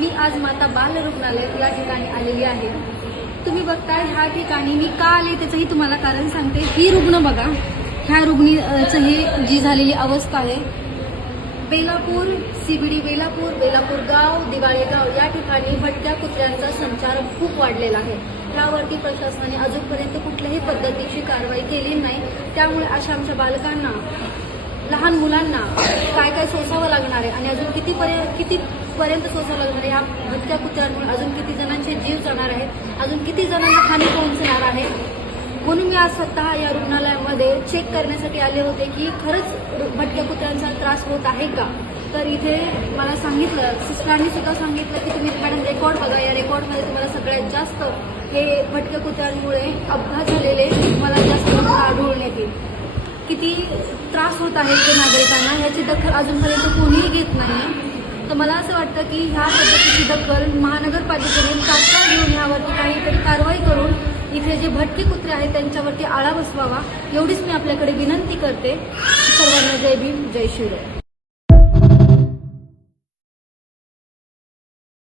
मी आज माता बाल रुग्णालय या ठिकाणी आलेली आहे। तुम्ही बघताय ह्या ठिकाणी मी का आले त्याचंही तुम्हाला कारण सांगते। ही रुग्ण बघा, ह्या रुग्णीचं ही जी झालेली अवस्था आहे, बेलापूर CBD बेलापूर गाव, दिवाळे गाव या ठिकाणी भटक्या कुत्र्यांचा संचार खूप वाढलेला आहे। यावरती प्रशासनाने अजूनपर्यंत कुठल्याही पद्धतीची कारवाई केली नाही। त्यामुळे अशा आमच्या बालकांना, लहान मुलांना काय काय सोसावं लागणार आहे आणि अजून कितीपर्यंत सोसावं लागणार आहे। या भटक्या कुत्र्यांमुळे अजून किती जणांचे जीव जाणार आहेत, अजून किती जणांना हानी पोहोचणार आहे। म्हणून मी आज स्वतः या रुग्णालयामध्ये चेक करण्यासाठी आले होते की खरंच भटक्या कुत्र्यांचा त्रास होत आहे का। तर इथे मला सांगितलं, सिस्टरांनी सुद्धा सांगितलं की तुम्ही मॅडम रेकॉर्ड बघा, या रेकॉर्डमध्ये तुम्हाला सगळ्यात जास्त हे भटक्या कुत्र्यांमुळे अपघात झालेले तुम्हाला जास्त आढळून येतील। किती त्रास होत आहे ते नागरिकांना, याची दखल अजूनपर्यंत कोणीही घेत नाही। तर मला असं वाटतं की ह्या पद्धतीची दखल महानगरपालिकेने तात्काळ घेऊन यावरती काहीतरी कारवाई करून इथे जे भटके कुत्रे आहेत त्यांच्यावरती आळा बसवावा, एवढीच मी आपल्याकडे विनंती करते। सर्वांना जय भीम, जय शिवराय।